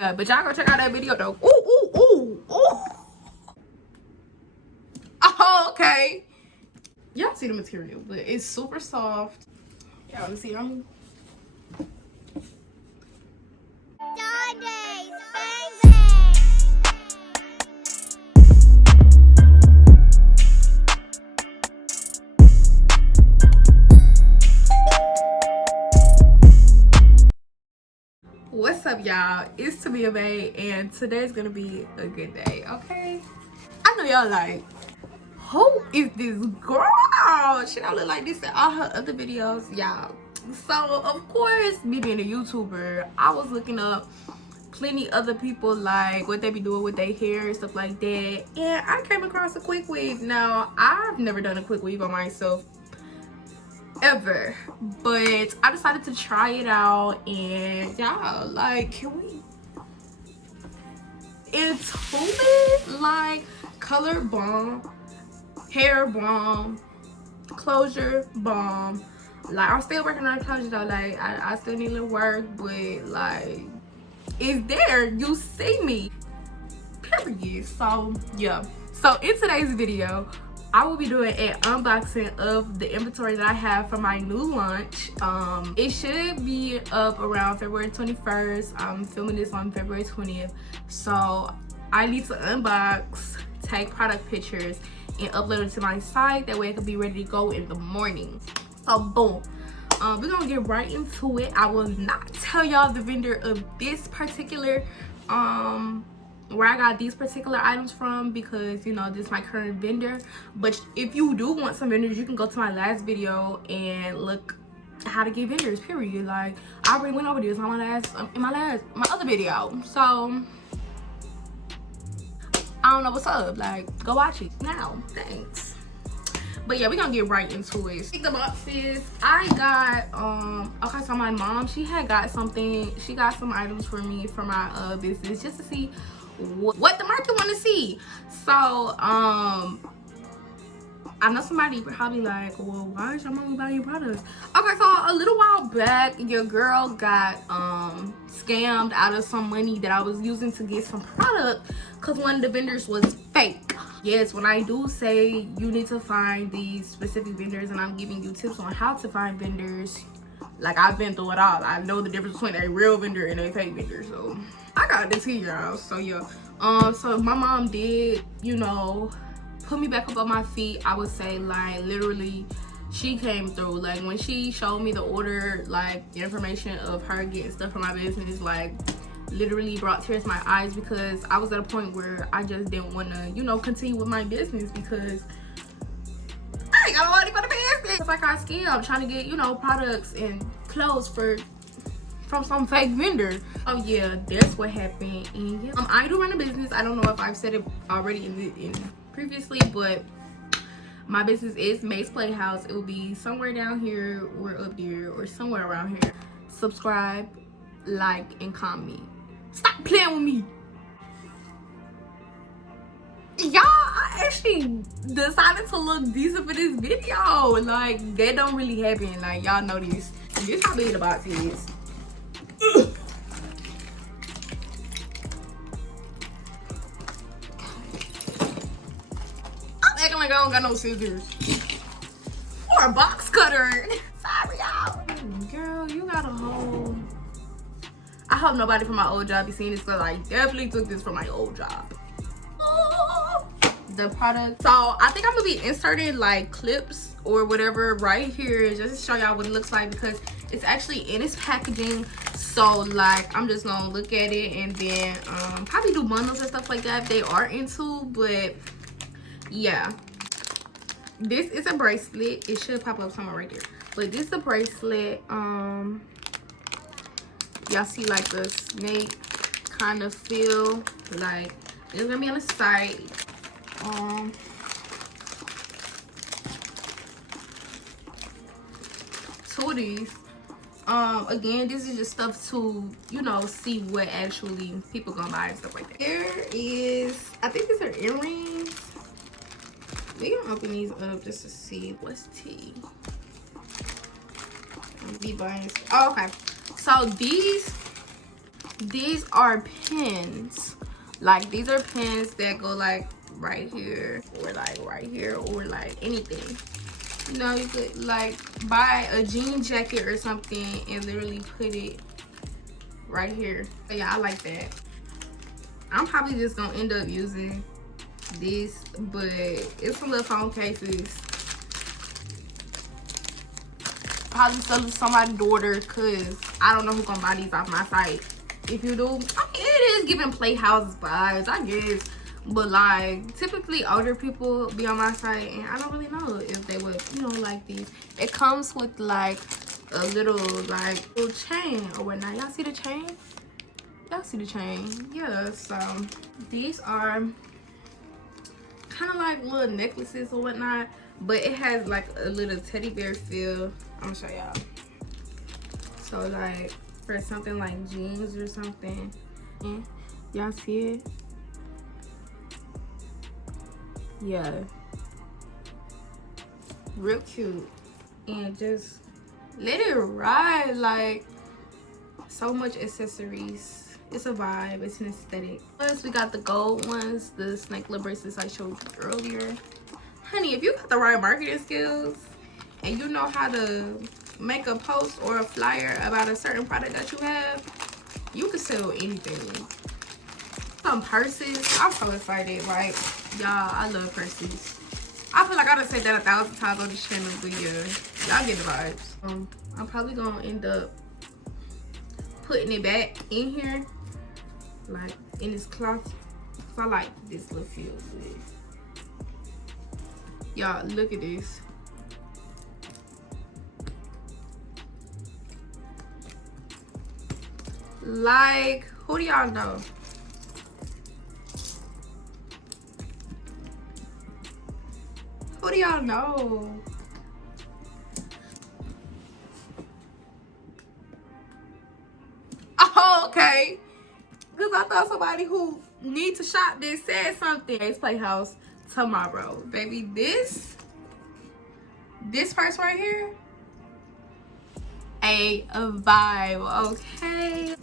But y'all go check out that video though. Ooh. Oh, okay. Y'all see the material, but it's super soft. Y'all see I'm What's up, y'all? It's ɪṛᴜ and today's gonna be a good day, okay? I know y'all like, who is this girl? She don't look like this in all her other videos, y'all. So of course, me being a YouTuber, I was looking up plenty other people, like what they be doing with their hair and stuff like that, and I came across a quick weave. Now I've never done a quick weave on myself ever, but I decided to try it out, and y'all, like, can we ɪṛᴜ like color bomb, hair bomb, closure bomb. Like, I'm still working on closure though. Like, I still need a little work, but like, it's there, you see me, period. So yeah, so in today's video I will be doing an unboxing of the inventory that I have for my new launch. It should be up around February 21st. I'm filming this on February 20th. So I need to unbox, take product pictures, and upload it to my site. That way it can be ready to go in the morning. So boom. We're gonna get right into it. I will not tell y'all the vendor of this particular where I got these particular items from, because you know this is my current vendor. But if you do want some vendors, you can go to my last video and look how to get vendors, period. Like, I already went over this on my other video. So I don't know what's up. Like, go watch it now. Thanks. But yeah, we're gonna get right into it. The boxes I got, okay, so my mom, she had got something. She got some items for me for my business, just to see what the market want to see. So I know somebody probably like, well, why is your mom buying your products? Okay, so a little while back, your girl got scammed out of some money that I was using to get some product, because one of the vendors was fake. Yes, when I do say you need to find these specific vendors, and I'm giving you tips on how to find vendors, like, I've been through it all. I know the difference between a real vendor and a fake vendor, so I got this here, y'all. So yeah, so my mom did, you know, put me back up on my feet. I would say, like, literally she came through. Like, when she showed me the order, like the information of her getting stuff for my business, like, literally brought tears to my eyes, because I was at a point where I just didn't want to, you know, continue with my business, because I ain't got no money for the business. It's like I scammed trying to get, you know, products and clothes from some fake vendor. Oh yeah, that's what happened. And yeah, I do run a business. I don't know if I've said it already in previously, but my business is May's Playhouse. It will be somewhere down here or up there or somewhere around here. Subscribe, like, and comment. Stop playing with me. Y'all, I actually decided to look decent for this video. Like, that don't really happen. Like, y'all know this. This how big the box is. I'm acting like I don't got no scissors or a box cutter. Sorry, y'all. Girl, you got a whole... I hope nobody from my old job be seeing this, because I definitely took this from my old job. The product, so I think I'm gonna be inserting like clips or whatever right here, just to show y'all what it looks like, because it's actually in its packaging. So like, I'm just gonna look at it and then probably do bundles and stuff like that if they are into. But yeah, this is a bracelet. It should pop up somewhere right there, but this is a bracelet. Y'all see like the snake kind of feel, like it's gonna be on the side. Two of these. Again, this is just stuff to, you know, see what actually people gonna buy and stuff like that. Here is, I think these are earrings. We gonna open these up just to see what's tea. I'll be buying. Oh, okay. So these These are pins. Like, these are pins that go like right here, or like right here, or like anything. You know, you could like buy a jean jacket or something and literally put it right here. So yeah, I like that. I'm probably just gonna end up using this, but it's some little phone cases. Probably sell to somebody's daughter, because I don't know who's gonna buy these off my site. If you do, I mean, it is giving playhouse vibes, I guess. But like, typically older people be on my site, and I don't really know if they would, you know, like these. It comes with like a little chain or whatnot. Y'all see the chain? Y'all see the chain? Yeah. So these are kind of like little necklaces or whatnot, but it has like a little teddy bear feel. I'm gonna show y'all. So like for something like jeans or something, y'all see it? Yeah, real cute. And just let it ride. Like, so much accessories. It's a vibe, it's an aesthetic. Plus we got the gold ones, the snake lip bracelets I showed you earlier. Honey, if you got the right marketing skills and you know how to make a post or a flyer about a certain product that you have, you can sell anything. Some purses, I'm so excited. Like, y'all, I love purses. I feel like I done said that 1,000 times on this channel, but yeah, y'all get the vibes. I'm probably gonna end up putting it back in here, like in this cloth. I like this little feel good. Y'all, look at this. Like, who do y'all know? Who do y'all know? Oh, okay. Because I thought somebody who needs to shop this said something. It's Playhouse tomorrow. Baby, this purse right here, a vibe, okay?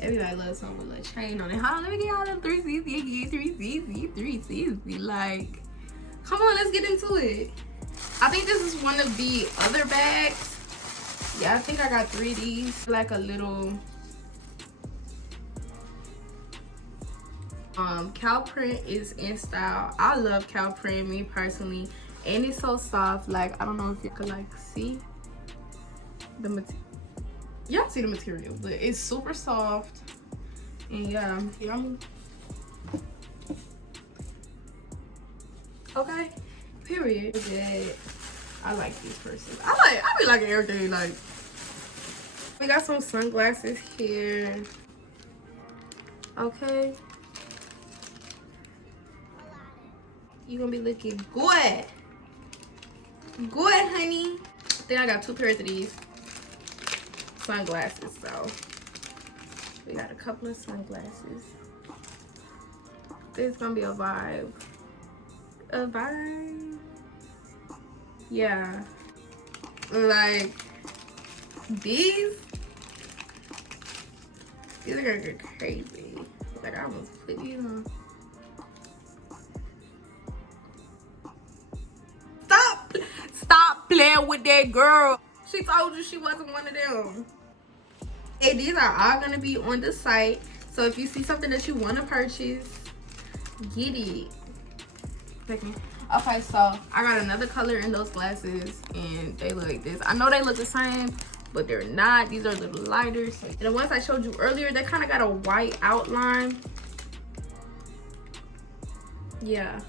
Everybody loves something with a little chain on it. Hold on, let me get y'all them 360, 360. Like, come on, let's get into it. I think this is one of the other bags. Yeah, I think I got 3 of these. Like a little cow print is in style. I love cow print, me personally, and it's so soft. Like, I don't know if you could like see the material. Y'all see the material, but it's super soft. And yeah, okay, period. Good. I like these purses. I be liking everything. Like, we got some sunglasses here. Okay, you gonna be looking good, honey. I think I got 2 pairs of these sunglasses, so we got a couple of sunglasses. This is gonna be a vibe. Yeah, like these are gonna get crazy. Like, I almost put these on. Stop playing with that girl. She told you she wasn't one of them. And these are all gonna be on the site, so if you see something that you want to purchase, get it. Okay, so I got another color in those glasses, and they look like this. I know they look the same, but they're not. These are a little lighter. So, and the ones I showed you earlier, they kind of got a white outline. Yeah.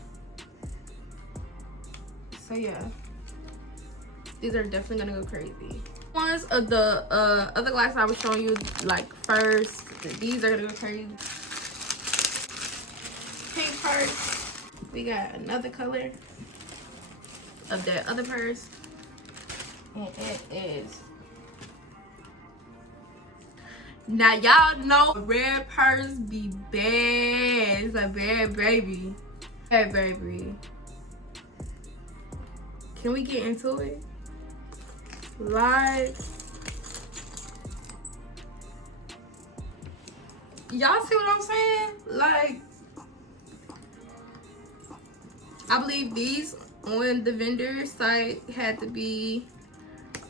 So yeah, these are definitely gonna go crazy. Ones of the other glasses I was showing you like first, these are gonna go crazy. Pink purse. We got another color of that other purse, and it is, now y'all know a red purse be bad. It's a bad baby. Bad baby. Can we get into it? Like, Y'all see what I'm saying? Like, I believe these on the vendor site had to be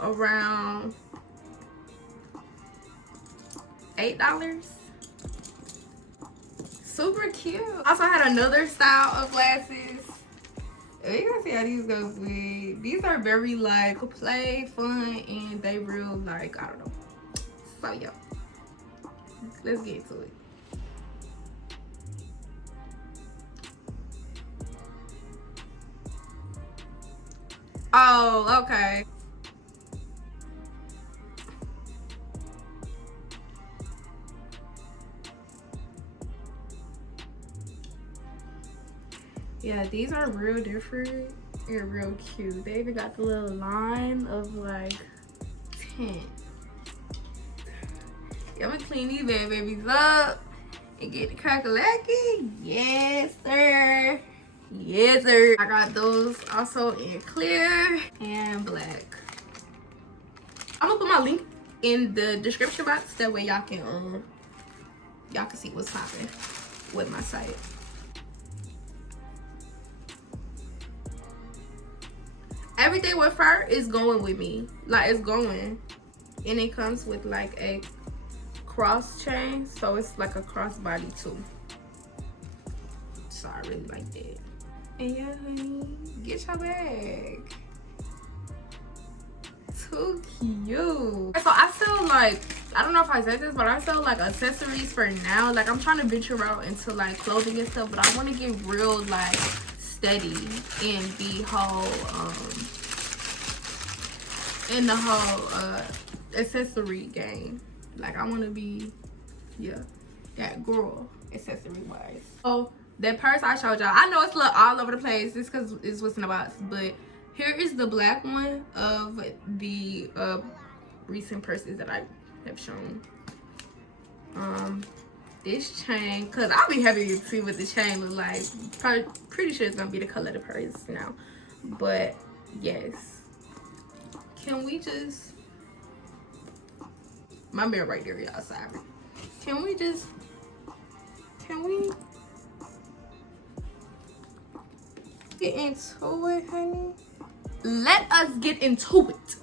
around $8. Super cute. Also had another style of glasses. You guys see how these go with. These are very like play, fun, and they real like, I don't know. So yeah, let's get to it. Oh, okay. Yeah, these are real different and real cute. They even got the little line of like tint. Yeah, I'm gonna clean these bad babies up and get the crack-a-lacky. Yes, sir. Yes, sir. I got those also in clear and black. I'm gonna put my link in the description box. That way y'all can see what's happening with my site. Everything with fur is going with me. Like, it's going. And it comes with like a cross chain, so it's like a crossbody too. So I really like that. And yeah, honey, get your bag. Too cute. So I sell like, I don't know if I said this, but I sell like accessories for now. Like, I'm trying to venture out into like clothing and stuff, but I want to get real like steady in the whole accessory game. Like, I want to be, yeah, that girl accessory wise. So that purse I showed y'all, I know it's a little all over the place. It's because it's what's in the box, but here is the black one of the recent purses that I have shown. This chain, because I'll be happy to see what the chain looks like. Probably, pretty sure it's gonna be the color of the purse now, but yes. Can we just, my mirror right there, y'all, sorry. Can we get into it, honey? Let us get into it,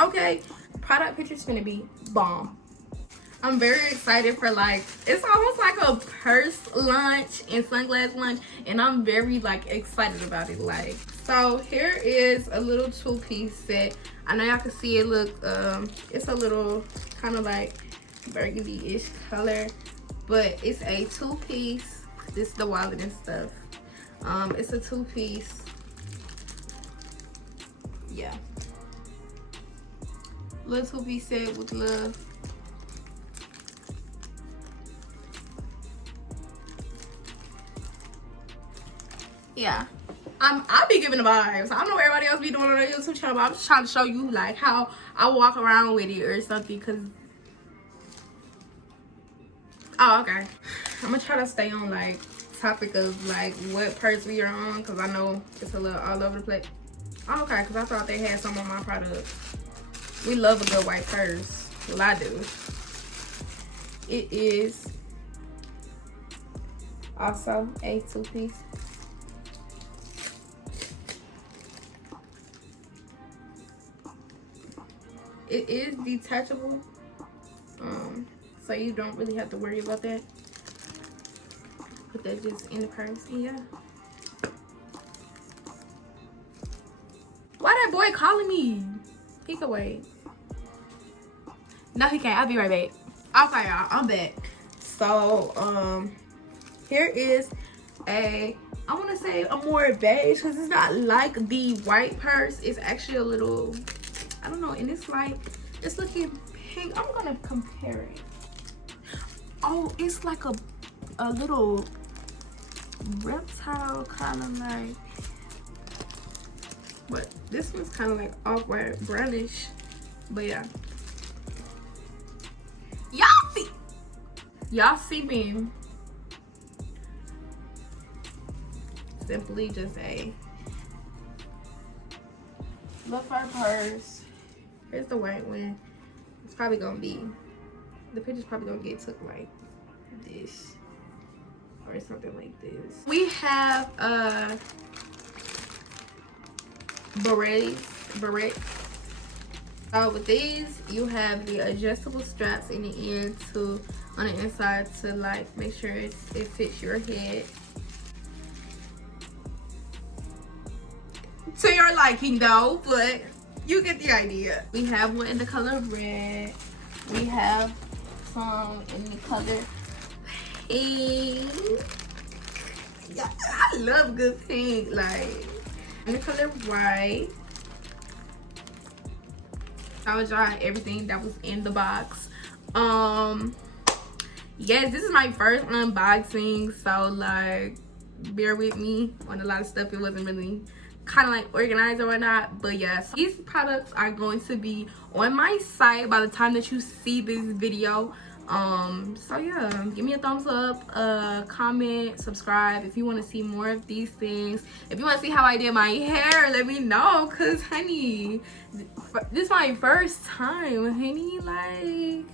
okay? Product picture's gonna be bomb. I'm very excited for, like, it's almost like a purse lunch and sunglass lunch, and I'm very like excited about it. Like, so here is a little two-piece set. I know y'all can see it. Look, it's a little kind of like burgundy-ish color, but it's a two-piece. This is the wallet and stuff. It's a two-piece. Yeah, little two-piece set with love. Yeah, I'll be giving the vibes. I don't know what everybody else be doing on their YouTube channel, but I'm just trying to show you like how I walk around with it or something. Cause oh, okay, I'm gonna try to stay on like topic of like what purse we are on, cause I know it's a little all over the place. Oh, okay, cause I thought they had some on my product. We love a good white purse. Well, I do. It is also a two-piece. It is detachable, so you don't really have to worry about that. Put that just in the purse, and yeah. Why that boy calling me? He can wait. No, he can't. I'll be right back. Okay, y'all, I'm back. So, here is a, I want to say a more beige, because it's not like the white purse. It's actually a little, I don't know, and it's like, it's looking pink. I'm gonna compare it. Oh, it's like a little reptile kind of like, but this one's kind of like off-white brownish. But yeah, y'all see me. Simply just a little fur purse. Here's the white one. It's probably gonna be, the picture's probably gonna get took like this or something like this. We have barrettes. With these, you have the adjustable straps in the end to on the inside to like make sure it fits your head to your liking though, but you get the idea. We have one in the color of red. We have some in the color pink. Yeah, I love good pink. Like in the color white. I was drawing everything that was in the box. Yes, this is my first unboxing, so like bear with me on a lot of stuff. It wasn't really kind of like organized or whatnot, but yes, these products are going to be on my site by the time that you see this video. So yeah, give me a thumbs up, comment, subscribe if you want to see more of these things. If you want to see how I did my hair, let me know, because honey, this is my first time, honey. Like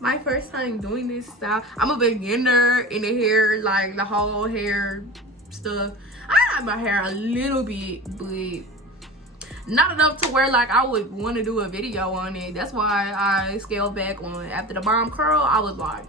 my first time doing this style. I'm a beginner in the hair, like the whole hair stuff. I have my hair a little bit, but not enough to where like I would want to do a video on it. That's why I scaled back on it. After the bomb curl, I was like,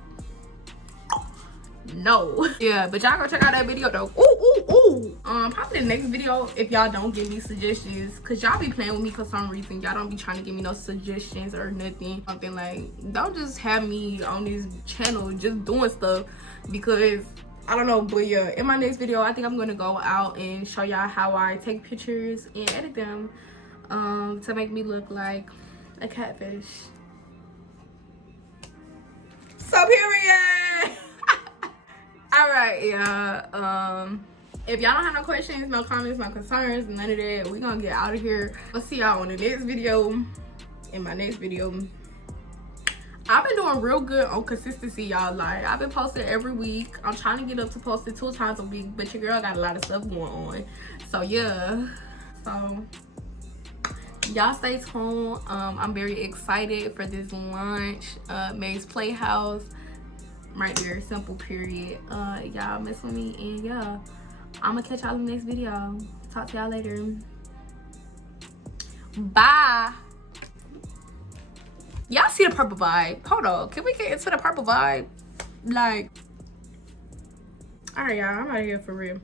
no. Yeah, but y'all go check out that video though. Ooh. Probably the next video if y'all don't give me suggestions, cause y'all be playing with me for some reason. Y'all don't be trying to give me no suggestions or nothing. Something like, don't just have me on this channel just doing stuff because I don't know. But yeah, in my next video, I think I'm gonna go out and show y'all how I take pictures and edit them to make me look like a catfish. So period. All right, yeah. If y'all don't have no questions, no comments, no concerns, none of that, we gonna get out of here. I'll see y'all on the next video. In my next video, I've been doing real good on consistency, y'all. Like I've been posting every week. I'm trying to get up to posting 2 times a week, but your girl got a lot of stuff going on. So yeah, so y'all stay tuned. I'm very excited for this launch. May's Playhouse, right there, simple period. Y'all mess with me, and yeah, I'm gonna catch y'all in the next video. Talk to y'all later. Bye. Y'all see the purple vibe? Hold on, can we get into the purple vibe? Like, all right, y'all, I'm out of here for real.